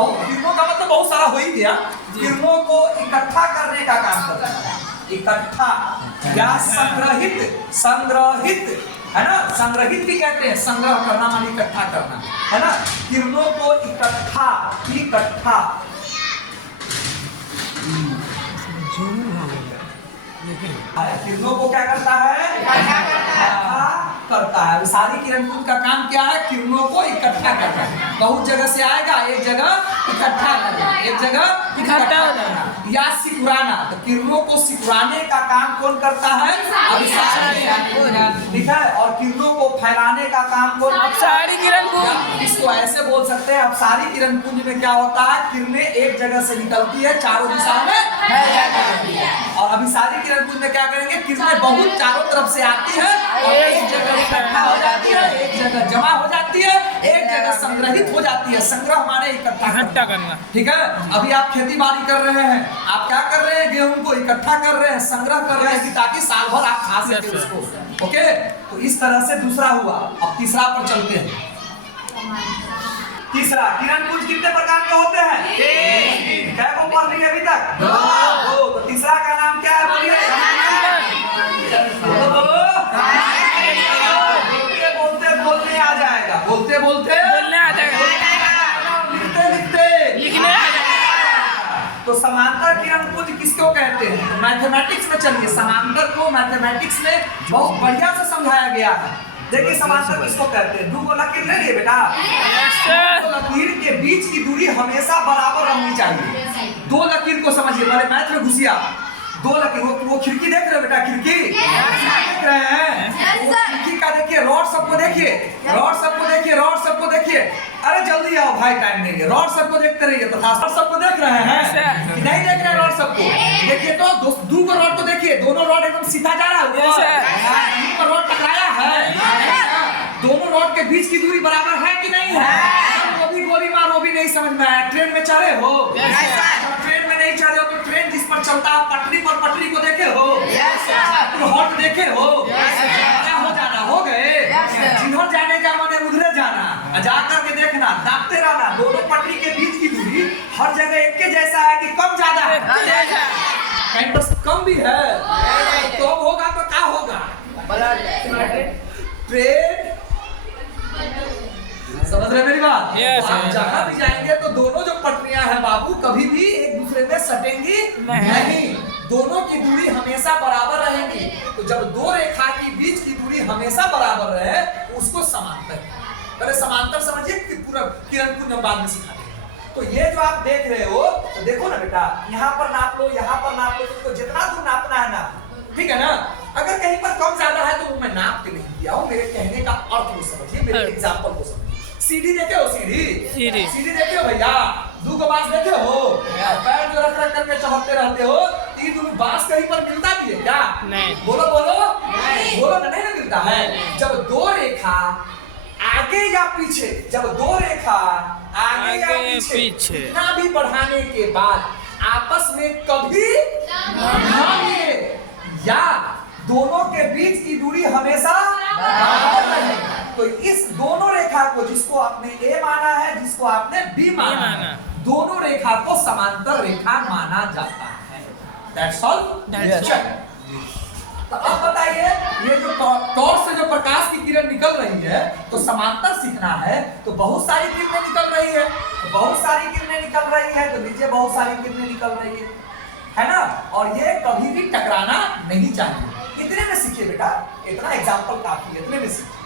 बहुत किरणों का मतलब बहुत सारा हो ही गया। किरणों को इकट्ठा करने का काम करता है, इकट्ठा या संग्रहित है ना, संग्रहित भी कहते हैं, संग्रह करना माने इकट्ठा करना है ना। किरणों को इकट्ठा किरणों को क्या करता है, इकट्ठा करता है। सारी किरणपुंज का काम क्या है, किरणों को इकट्ठा करना है। बहुत जगह से आएगा, एक जगह इकट्ठा करना, एक जगह इकट्ठा करना या सिकुड़ाना। तो किरणों को सिकुड़ाने का काम कौन करता है, ठीक है। और किरणों को फैलाने का काम कौन, अपसारी किरणपुंज। इसको ऐसे बोल सकते हैं, अपसारी किरणपुंज में क्या होता है, किरणें एक जगह से निकलती है, चारों दिशाओं में और अभिसारी किरणपुंज में क्या करेंगे, किरणें बहुत चारों तरफ से आती है और एक जगह इकट्ठा हो जाती है, एक जगह जमा हो जाती है, एक जगह संग्रहित हो जाती है। संग्रह माने इकट्ठा करना, ठीक है। अभी आप खेती बाड़ी कर रहे हैं, आप क्या कर रहे हैं, गेहूं को इकट्ठा कर रहे हैं, संग्रह कर रहे हैं ताकि साल भर आप खा सके उसको। ओके, तो इस तरह से दूसरा हुआ। अब तीसरा पर चलते हैं। तीसरा, किरणपुंज कितने प्रकार के होते हैं, क्या को पढ़ लिए अभी तक, दो। तो तीसरा का नाम क्या है, बोलिए, बोलते आ जाएगा, बोलते बोलने आ जाएगा, लिखते लिखने आ जाएगा। तो समांतर किरणपुंज किसको कहते हैं, तो मैथमेटिक्स में चलिए, समांतर को मैथमेटिक्स में बहुत बढ़िया से समझाया गया है। देखिए समांतर किसको कहते हैं, दो लकीर ले लिए बेटा, दो लकीर के बीच की दूरी हमेशा बराबर रहनी चाहिए। दो लकीर को समझिए, पहले मैथ में घुसिया। दो लकीर, वो खिड़की देख रहे हो बेटा, खिड़की देख रहे हैं, वो खिड़की का देखिए, रॉड सबको देखिए, रॉड सबको देखिए, रॉड सबको देखिए। अरे जल्दी आओ भाई, टाइम नहीं है, रॉड सबको देखते रहिए। तो रॉड सबको देख रहे हैं कि नहीं देख रहे हैं, रॉड सबको देखिए। तो दो को रॉड को देखिए, दोनों रॉड एकदम सीधा जा रहा है, रॉड टकराया है, दोनों रॉड के बीच की दूरी बराबर है कि नहीं है। वो भी गोली मार, वो भी नहीं समझ में आया। ट्रेन में चढ़े हो, ट्रेन में नहीं चढ़े हो तो ट्रेन जिस पर चलता है पटरी पर, पटरी को देखे हो, हॉट देखे हो, क्या हो जाना, हो गए, जिधर जाने का मन है उधर जाना, जाकर के देखना, दापते रहना। दोनों पटरी के बीच की दूरी हर जगह एक के जैसा है कि कम ज्यादा है, कहीं बस कम भी है, तो होगा तो क्या होगा, ट्रेन, समझ रहे मेरी बात। आप जहाँ भी जाएंगे तो दोनों जो पटरियां हैं बाबू, कभी भी एक दूसरे में सटेंगी नहीं, दोनों की दूरी हमेशा बराबर रहेगी। तो जब दो रेखा की बीच की दूरी हमेशा बराबर रहे, उसको समांतर, पहले समांतर समझिए कि पूरा किरणपुंज हम बाद में सिखाते हैं। तो ये जो आप देख रहे हो, तो देखो ना बेटा, यहाँ पर नाप लो, यहाँ पर नाप लो, तो जितना दूर नापना है ना, ठीक है ना। अगर कहीं पर कम ज्यादा है तो वो मैं नाप के नहीं दिया हूँ, मेरे कहने का अर्थ को समझिए, मेरे एग्जाम्पल को समझिए। सीढ़ी देखे हो, सीढ़ी देखे हो भैया, दो को बांस देखे हो, पैर जो रख रख करके चढ़ते रहते हो, तीन दोनों बांस कहीं पर मिलता भी है क्या, नहीं, बोलो बोलो, बोलो ना, नहीं मिलता है। जब दो रेखा आगे या पीछे, जब दो रेखा आगे या पीछे इतना भी बढ़ाने के बाद आपस में कभी ना मिले, या दोनों के बीच की दूरी हमेशा बराबर रहे, तो इस दोनों रेखा को, जिसको आपने ए माना है, जिसको आपने बी माना है, दोनों रेखा को समांतर रेखा माना जाता है। That's all? तो अब बताइए, ये जो टॉर्च से जो प्रकाश की किरण निकल रही है, तो समांतर सीखना है, तो बहुत सारी किरणें निकल रही है, तो बहुत सारी किरणें निकल रही है, तो नीचे बहुत सारी किरणें निकल रही है ना। और ये कभी भी टकराना नहीं चाहिए। इतने में सीखिए बेटा, इतना एग्जाम्पल काफी है, इतने में सीखिए।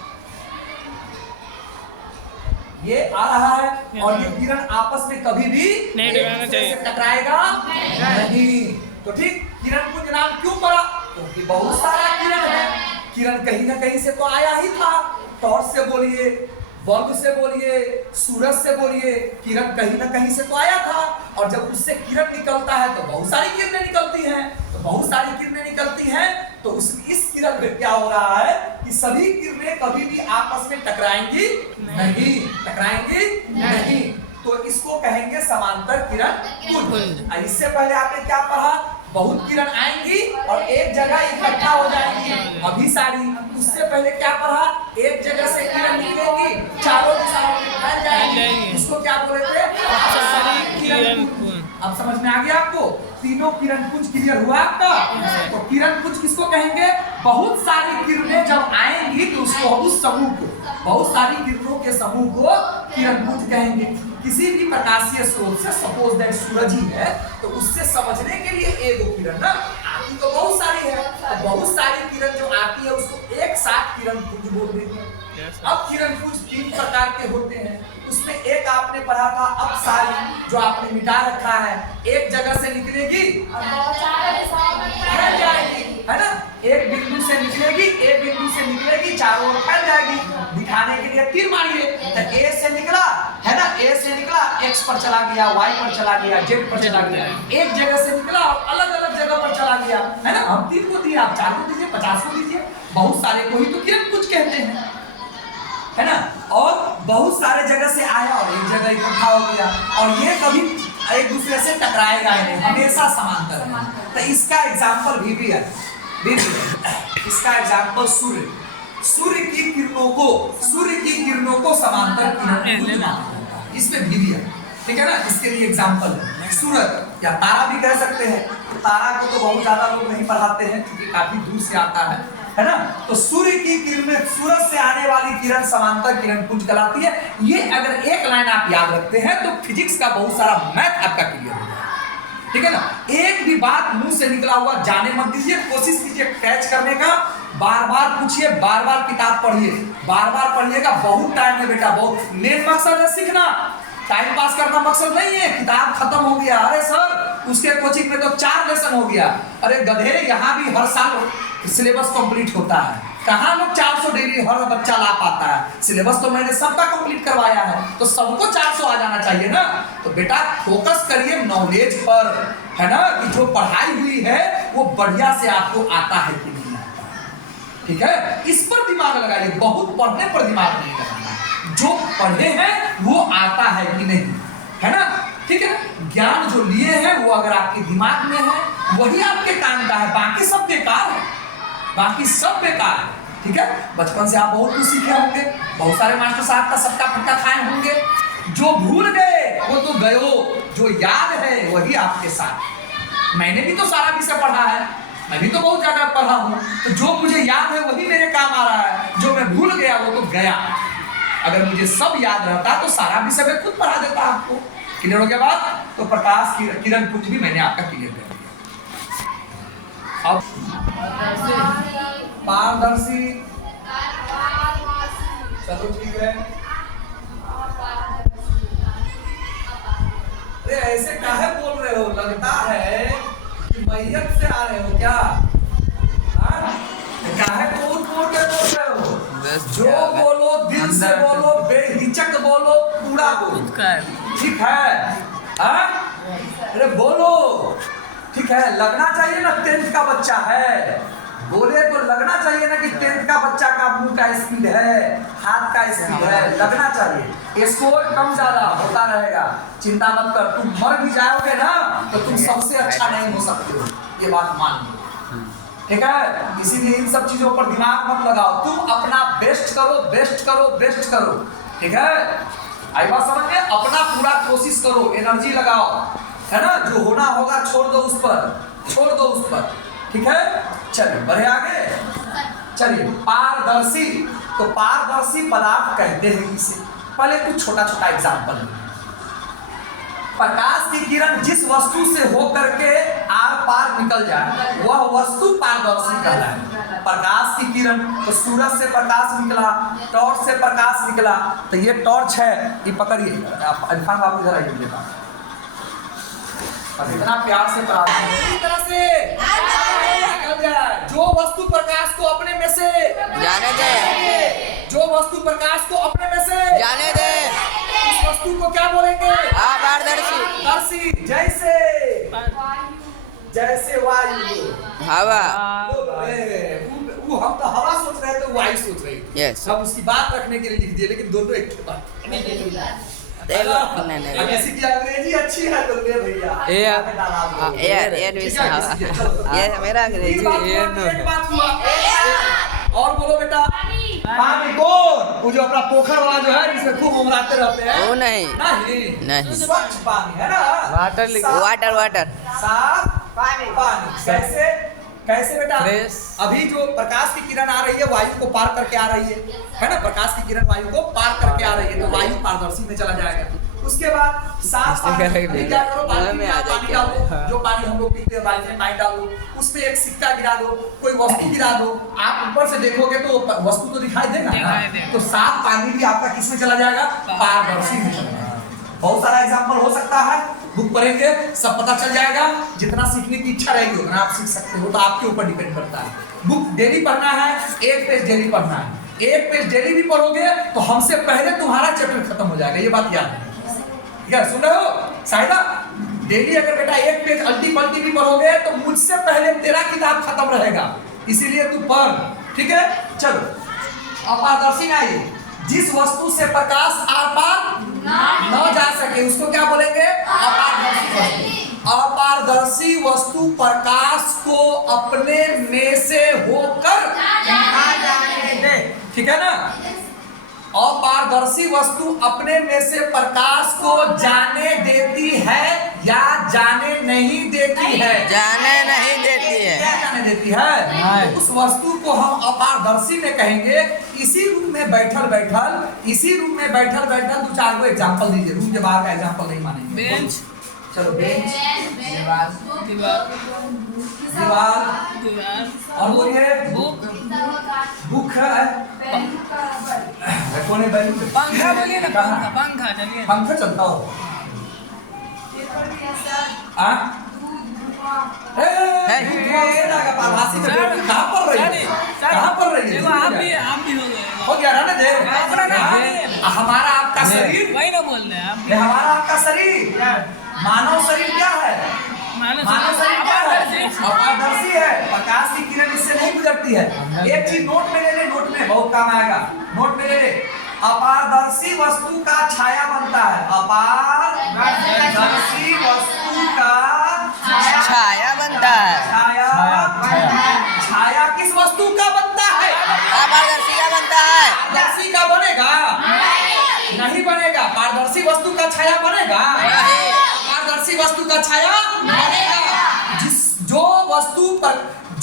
ये आ रहा है और ये किरण आपस में कभी भी नहीं टकराएगा नहीं। तो ठीक, किरणपुंज नाम क्यों पड़ा, क्योंकि बहुत सारा किरण है। किरण कहीं ना कहीं से तो आया ही था, टॉर्च से बोलिए, बल्ब से बोलिए, सूरज से बोलिए, किरण कहीं ना कहीं से तो आया था। और जब उससे किरण निकलता है तो बहुत सारी किरणें निकलती हैं, तो बहुत सारी किरणें निकलती हैं, तो इस किरण में क्या हो रहा है कि सभी किरणें कभी भी आपस में टकराएंगी नहीं, टकराएंगी नहीं। तो इसको कहेंगे समांतर किरणपुंज। इससे पहले आपने क्या पढ़ा, बहुत किरण आएंगी और एक जगह इकट्ठा हो जाएंगी, अभिसारी। उससे पहले क्या पढ़ा, एक जगह से किरण निकलेगी, चारों दिशाओं में फैल जाएंगी, उसको क्या बोले थे, अब समझ में आ गया आपको? तीनों किरण पुंज क्लियर हुआ आपका? तो किरण पुंज किसको कहेंगे? बहुत सारी किरणें जब आएंगी तो उसको उस समूह को, बहुत सारी किरणों के समूह को किरण पुंज कहेंगे। किसी भी प्रकाशीय स्रोत से, सपोज दैट सूरज ही है, तो उससे समझने के लिए एक किरण ना आती तो बहुत सारी है, तो बहुत सारी किरण जो आती है उसको एक साथ किरण पुंज बोल देते हैं। अब किरण पुंज 3 प्रकार के होते हैं, उसमें एक आपने पढ़ा था अपसारी, जो आपने मिटा रखा है, एक जगह से निकलेगी फैल जाएगी, है ना? एक बिंदु से निकलेगी, एक बिंदु से निकलेगी, चारों ओर फैल जाएगी। दिखाने के लिए तीर मारिए, तो ए से निकला, है ना? ए से निकला, एक्स पर चला गया, वाई पर चला गया, जेड पर चला गया, एक जगह से निकला और अलग अलग जगह पर चला गया, है ना? हम 3 को दिए, आप 4 को दीजिए, 50 को दीजिए, बहुत सारे को ही तो किरण पुंज कहते हैं, है ना? और बहुत सारे जगह से आया और एक जगह इकट्ठा हो गया, और ये कभी एक दूसरे से टकराएगा नहीं, हमेशा समांतर है। तो इसका एग्जांपल भी है, इसका एग्जांपल सूर्य, सूर्य की किरणों को समांतर किरण माना, इसमें भी है, ठीक है ना? इसके लिए एग्जांपल है सूरज, या तारा भी कह सकते हैं। तारा को तो बहुत ज्यादा लोग नहीं पढ़ाते हैं क्योंकि काफी दूर से आता है ना? तो सूर्य की किरणें, सूरज से आने वाली किरण समांतर किरण पुंज कहलाती है। ये अगर एक लाइन आप याद रखते हैं तो फिजिक्स का बहुत सारा मैथ आपका क्लियर हो जाएगा, ठीक है ना? एक भी बात मुंह से निकला हुआ जाने मत दीजिए, कोशिश कीजिए कैच करने का, बार बार पूछिए, बार बार किताब पढ़िए, बार बार पढ़िएगा। बहुत टाइम है बेटा, बहुत मेन मकसद है सीखना, टाइम पास करना मकसद नहीं है। किताब खत्म हो गया, अरे सर उसके कोचिंग में तो 4 लेसन हो गया, अरे गधे यहाँ भी हर साल सिलेबस कंप्लीट होता है, कहाँ लोग 400 डेली हर बच्चा ला पाता है? सिलेबस तो मैंने सबका कंप्लीट करवाया है, तो सबको 400 आ जाना चाहिए ना। तो बेटा फोकस करिए नॉलेज पर, है ना? कि जो पढ़ाई हुई है वो बढ़िया से आपको आता है कि नहीं आता, ठीक है? इस पर दिमाग लगाइए, बहुत पढ़ने पर दिमाग नहीं लगाना, जो पढ़े हैं वो आता है कि नहीं, है ना? ठीक है? ज्ञान जो लिए हैं वो अगर आपके दिमाग में है वही आपके काम का है, बाकी सब बेकार है, बाकी सब बेकार है, ठीक है? बचपन से आप बहुत कुछ सीखे होंगे, बहुत सारे मास्टर साहब का सबका फटका खाए होंगे, जो भूल गए वो तो गयो, जो याद है वही आपके साथ। मैंने भी तो सारा विषय पढ़ा है, मैं भी तो बहुत ज्यादा पढ़ा हूँ, तो जो मुझे याद है वही मेरे काम आ रहा है, जो मैं भूल गया वो तो गया। अगर मुझे सब याद रहता तो सारा विषय मैं खुद पढ़ा देता आपको। क्लियर हो गया बात? तो प्रकाश की किरण पुंज भी मैंने आपका क्लियर कर दिया। अब पारदर्शी, चलो ठीक है। अरे ऐसे काहे बोल रहे हो? लगता है कि मैयत से आ रहे हो क्या? काहे बोल के बोल रहे हो? जो बोलो दिल से बोलो, बेहिचक बोलो, पूरा बोलो, ठीक है? अरे बोलो, ठीक है? लगना चाहिए ना 10th का बच्चा है, बोले तो लगना चाहिए ना कि 10th का बच्चा का मुंह का स्पीड है, हाथ का स्पीड है, लगना चाहिए। स्कोर कम ज्यादा होता रहेगा, चिंता मत कर। तुम मर भी जाओगे ना तो तुम सबसे अच्छा नहीं हो सकते हो, ये बात मान लो, ठीक है? इसीलिए इन सब चीजों पर दिमाग मत लगाओ, तुम अपना बेस्ट करो, बेस्ट करो, बेस्ट करो, ठीक है? आई बात समझ में? अपना पूरा कोशिश करो, एनर्जी लगाओ, है ना? जो होना होगा छोड़ दो उस पर, छोड़ दो उस पर, ठीक है? चलिए बढ़े आगे। चलिए पारदर्शी, तो पारदर्शी पदार्थ कहते हैं इसे। पहले कुछ छोटा छोटा एग्जांपल है। प्रकाश की किरण जिस वस्तु से होकर के आर पार निकल जाए वह वस्तु पारदर्शी कहलाए। प्रकाश की किरण, तो सूरज से प्रकाश निकला, टॉर्च से प्रकाश निकला, तो ये टॉर्च है, ये पकड़िए, इरफान बाबू इधर आइए मेरे पास, इतना प्यार से इसी तरह से निकल जाए। जो वस्तु प्रकाश को अपने में से जाने दे, जो वस्तु प्रकाश को अपने में से जाने दे, उस वस्तु को क्या बोलेंगे? अपारदर्शी। जैसे जैसे वायु, हवा, वो हम तो हवा सोच रहे थे, वायु सोच रहे थे। Yes. हम उसकी बात रखने के लिए लिख दिए, लेकिन दोनों एक बात। नहीं किसी की अंग्रेजी अच्छी है तो ले भैया, ये मेरा अंग्रेजी एक बात हुआ। और बोलो बेटा, पानी कौन? वो जो अपना पोखर वाला जो है जिसमें खूब उमराते रहते हैं वो नहीं नहीं स्वच्छ पानी है ना, वाटर वाटर साफ पानी कैसे कैसे बेटा? Fresh। अभी जो प्रकाश की किरण आ रही है वायु को पार करके आ रही है ना, प्रकाश की किरण वायु को पार करके आ रही है तो वायु पारदर्शी में चला जाएगा। उसके बाद साफ पानी अभी क्या करो, बाल्टी में पानी डालो, जो पानी हम लोग पीते हैं बाल्टी में पानी डालो, उसमें एक सिक्का गिरा दो, कोई वस्तु गिरा दो, आप ऊपर से देखोगे तो वस्तु तो दिखाई देगा ना, तो साफ पानी भी आपका किसमें चला जाएगा? पारदर्शी में चला जाएगा। बहुत सारा एग्जाम्पल हो सकता है, बुक पढ़ेंगे सब पता चल जाएगा, जितना सीखने की इच्छा रहेगी उतना आप सीख सकते हो, तो आपके ऊपर डिपेंड करता है। बुक डेली पढ़ना है, एक पेज डेली पढ़ना है, एक पेज डेली भी पढ़ोगे तो हमसे पहले तुम्हारा चैप्टर खत्म हो जाएगा, ये बात याद है। ठीक है, सुन रहे हो साहिदा? डेली अगर बेटा एक पेज अल्टी पल्टी भी पढ़ोगे तो मुझसे पहले तेरा किताब खत्म रहेगा, इसीलिए तू पढ़। ठीक है, चलो अपारदर्शी ना, ये जिस वस्तु से प्रकाश आर पार न जा सके उसको क्या बोलेंगे? अपारदर्शी वस्तु। अपारदर्शी वस्तु प्रकाश को अपने में से होकर जाने दे, ठीक है ना? अपारदर्शी वस्तु अपने में से प्रकाश को जाने देती है या जाने नहीं देती है? जाने नहीं देती है। क्या जाने देती है? तो उस वस्तु को हम अपारदर्शी में कहेंगे। इसी रूम में बैठल बैठल दो चार को एग्जांपल दीजिए, रूम के बाहर का एग्जांपल नहीं मानेंगे। बेंच, चलो बेंच, दीवार, और बोलिए बुक है, कोने बैलून, पंखा बोलिए ना, पंखा चलिए। पंखा चलता हो पारभासी में कहाँ पढ़ रही है? आप भी हो गया रहने दे। हमारा आपका वही शरीर, ना बोल रहे हैं आप। ये हमारा आपका शरीर, मानव शरीर क्या है? मानव शरीर क्या है? अपारदर्शी है, प्रकाश की किरण इससे नहीं गुजरती है। एक चीज नोट में ले ले, नोट में बहुत काम आएगा, नोट में ले ले। अपारदर्शी वस्तु का छाया बनता है, अपारदर्शी वस्तु का छाया बनता है। छाया किस वस्तु का बनता है? अपारदर्शी का बनता है। पारदर्शी का बनेगा? नहीं बनेगा। पारदर्शी वस्तु का छाया बनेगा? पारदर्शी वस्तु का छाया बनेगा।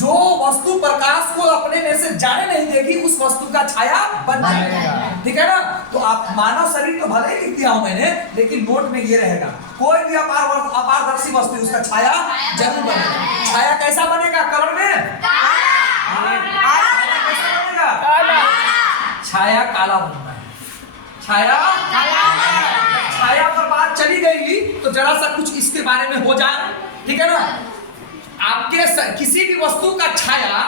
जो वस्तु प्रकाश को अपने में से जाने नहीं देगी उस वस्तु का छाया बन जाएगा। ठीक है ना? तो आप मानव शरीर तो भले ही लिख दिया हूं मैंने, लेकिन नोट में ये रहेगा, कोई भी अपारदर्शी वस्तु उसका छाया जरूर बनेगा। छाया कैसा बनेगा? कलर में कैसा बनेगा? छाया काला बनता है। छाया पर बात चली गई तो जरा सा कुछ इसके बारे में हो जाए। ठीक है ना? आपके किसी भी वस्तु का छाया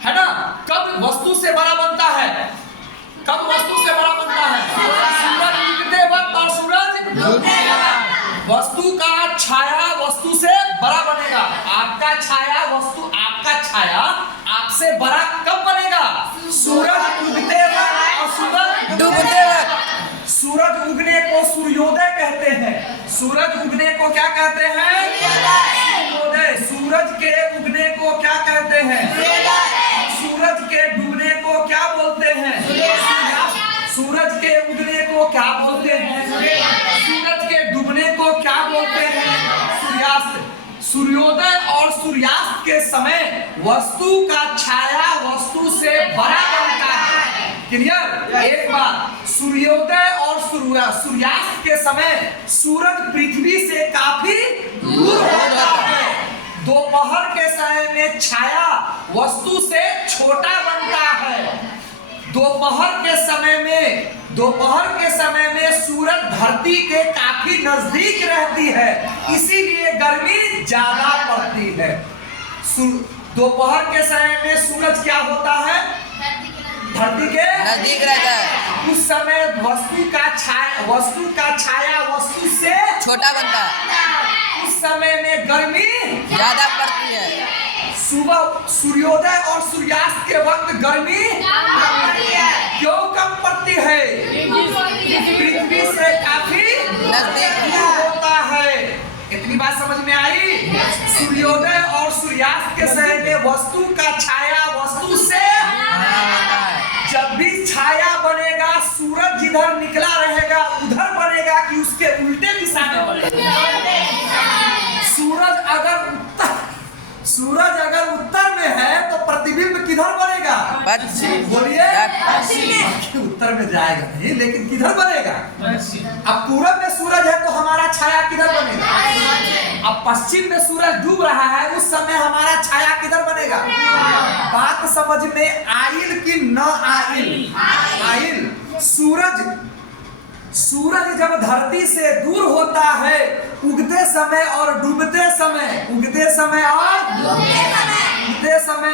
है ना, कब वस्तु से बड़ा बनता है? कब वस्तु से बड़ा बनता है? सूरज उगते वक्त और सूरज डूबते वक्त वस्तु का छाया वस्तु से बड़ा बनेगा। आपका छाया आपसे बड़ा कब बनेगा? सूरज उगते वक्त और सूरज डूबते वक्त। सूरज उगने को सूर्योदय कहते हैं। सूरज उगने को क्या कहते हैं? सूर्योदय। सूरज के उगने को क्या कहते हैं? सूरज के डूबने को क्या बोलते हैं? सूरज के उगने को क्या बोलते हैं? सूरज के डूबने को क्या बोलते हैं? सूर्यास्त। सूर्योदय और सूर्यास्त के समय वस्तु का छाया वस्तु से बड़ा बनता है। क्लियर? एक बात, सूर्योदय और सूर्यास्त के समय सूरज पृथ्वी से काफी दूर होता है। दोपहर के समय में छाया वस्तु से छोटा बनता है। दोपहर के समय में सूरज धरती के काफी नजदीक रहती है, इसीलिए गर्मी ज्यादा पड़ती है। दोपहर के समय में सूरज क्या होता है? धरती के नजदीक रहता है। उस समय वस्तु का छाया वस्तु से छोटा बनता है। उस समय में गर्मी ज्यादा पड़ती है। सुबह सूर्योदय और सूर्यास्त के वक्त गर्मी क्यों कम पड़ती है? पृथ्वी से काफी नजदीक होता है। इतनी बात समझ में आई? सूर्योदय और सूर्यास्त के समय में वस्तु का छाया वस्तु से जब भी इधर निकला रहेगा उधर बनेगा कि उसके उल्टे दिशा में बनेगा। सूरज अगर उत्तर में है तो प्रतिबिंब किधर बनेगा? पश्चिम। बोलिए पश्चिम। उत्तर में जाएगा नहीं, लेकिन किधर बनेगा? पश्चिम। अब पूरब में सूरज है तो हमारा छाया किधर बनेगा? अब पश्चिम में सूरज डूब रहा है, उस समय हमारा छाया किधर बनेगा? बात समझ में आइल कि न आइल? आइल। सूरज जब धरती से दूर होता है उगते समय और डूबते समय, उगते समय और डूबते समय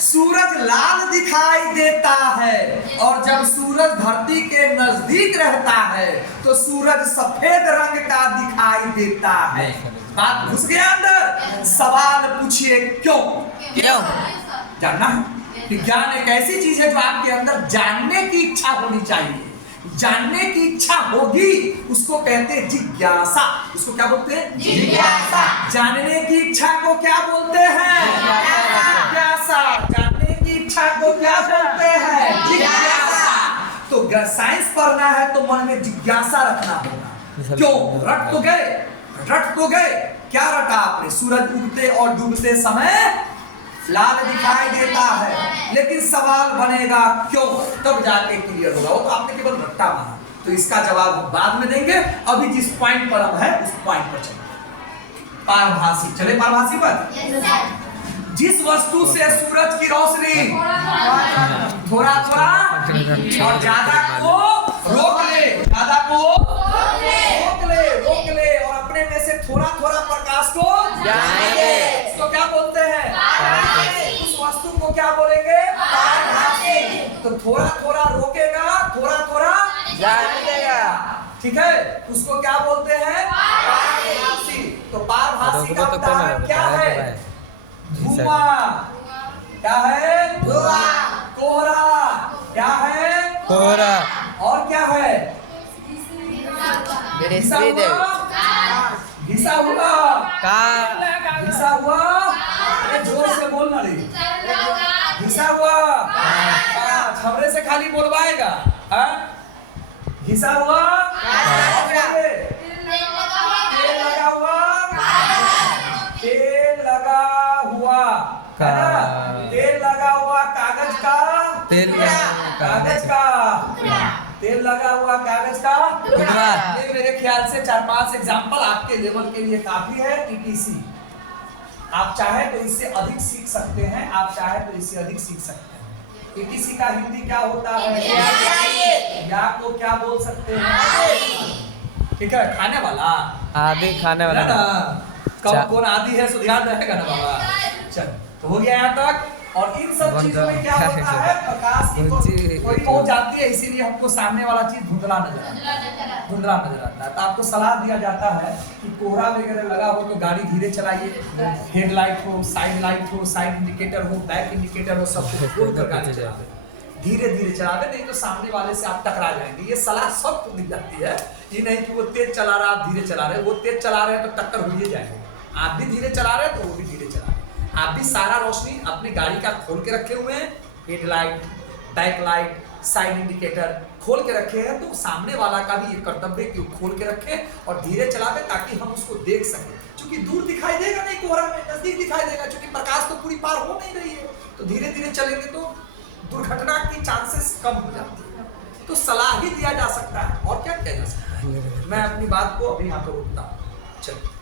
सूरज लाल दिखाई देता है, और जब सूरज धरती के नजदीक रहता है तो सूरज सफेद रंग का दिखाई देता है। बात घुस गया अंदर? सवाल पूछिए क्यों? क्यों? जानना है। विज्ञान एक ऐसी चीज है जो आपके अंदर जानने की इच्छा होनी चाहिए। जानने की इच्छा होगी उसको कहते हैं जिज्ञासा। उसको क्या बोलते हैं? जिज्ञासा। जानने की इच्छा को क्या बोलते हैं? जिज्ञासा। जानने की इच्छा को क्या बोलते हैं? जिज्ञासा। तो साइंस पढ़ना है तो मन में जिज्ञासा रखना होगा। क्यों? रट तो गए। क्या रटा आपने? सूरज उगते और डूबते समय लाल दिखाई देता है, लेकिन सवाल बनेगा क्यों, तब जाके क्लियर होगा। वो तो आपने केवल रट्टा मारा, तो इसका जवाब हम बाद में देंगे। अभी जिस पॉइंट पर हम है उस पॉइंट पर चले। पारभासी। चले पारभासी पर। जिस वस्तु से सूरज की रोशनी थोड़ा थोड़ा और ज्यादा को रोक ले और अपने में से थोड़ा थोड़ा प्रकाश को उसको क्या बोलते हैं? उस वस्तु को क्या बोलेंगे? पारभासी। तो थोड़ा थोड़ा रोकेगा, थोड़ा थोड़ा जाएगा, ठीक है, उसको क्या बोलते हैं? पारभासी। तो पारभासी का उदाहरण क्या है? धुआं। क्या है? धुआं। कोहरा। क्या है? कोहरा। और क्या है? घिसा हुआ। घिसा हुआ। अरे जोर से बोलना रे। घिसा हुआ। छबरे से खाली बोलवाएगा। घिसा हुआ। तेल लगा हुआ है ना? तेल लगा हुआ कागज का। तेल लगा हुआ कागज का। ये मेरे ख्याल से 4-5 एग्जाम्पल आपके लेवल के लिए काफी है। ETC आप चाहे तो इससे अधिक सीख सकते हैं, आप चाहे तो इससे अधिक सीख सकते हैं। ETC का हिंदी क्या होता है? या को क्या बोल सकते हैं? ठीक है, खाने वाला। आदि खाने वाला ना? कब कौन आदि है सो ध्यान रहेगा ना बाबा। चल, तो हो गया यहाँ तक। और इन सब चीजों में क्या होता है? प्रकाश की कोई पहुंच जाती है, इसीलिए हमको सामने वाला चीज धुंधला नजर आता है। तो आपको सलाह दिया जाता है कि कोहरा वगैरह लगा हो तो गाड़ी धीरे चलाइए। हेडलाइट हो, साइड लाइट हो, साइड इंडिकेटर हो, बैक इंडिकेटर हो, सब कुछ खोल कर गाड़ी चलावे, धीरे चलावे, नहीं तो सामने वाले से आप टकरा जाएंगे। ये सलाह सबको दी जाती है। ये नहीं कि वो तेज चला रहा आप धीरे चला रहे, वो तेज चला रहे हैं तो टक्कर हो जाएगा। आप भी धीरे चला रहे हैं तो वो भी धीरे चला रहे हैं। आप भी सारा रोशनी अपनी गाड़ी का खोल के रखे हुए हैं, headlight, back light, side indicator खोल के रखे हैं, तो सामने वाला का भी ये कर्तव्य कि वो खोल के रखे और धीरे चलावे ताकि हम उसको देख सकें। क्योंकि दूर दिखाई देगा नहीं कोहरा में, नजदीक दिखाई देगा, क्योंकि प्रकाश तो पूरी पार हो नहीं रही है। तो धीरे चलेंगे तो दुर्घटना की चांसेस कम हो जाती है। तो सलाह ही दिया जा सकता है और क्या किया जा सकता है। मैं अपनी बात को अभी यहाँ पर रोकता हूँ। चलिए।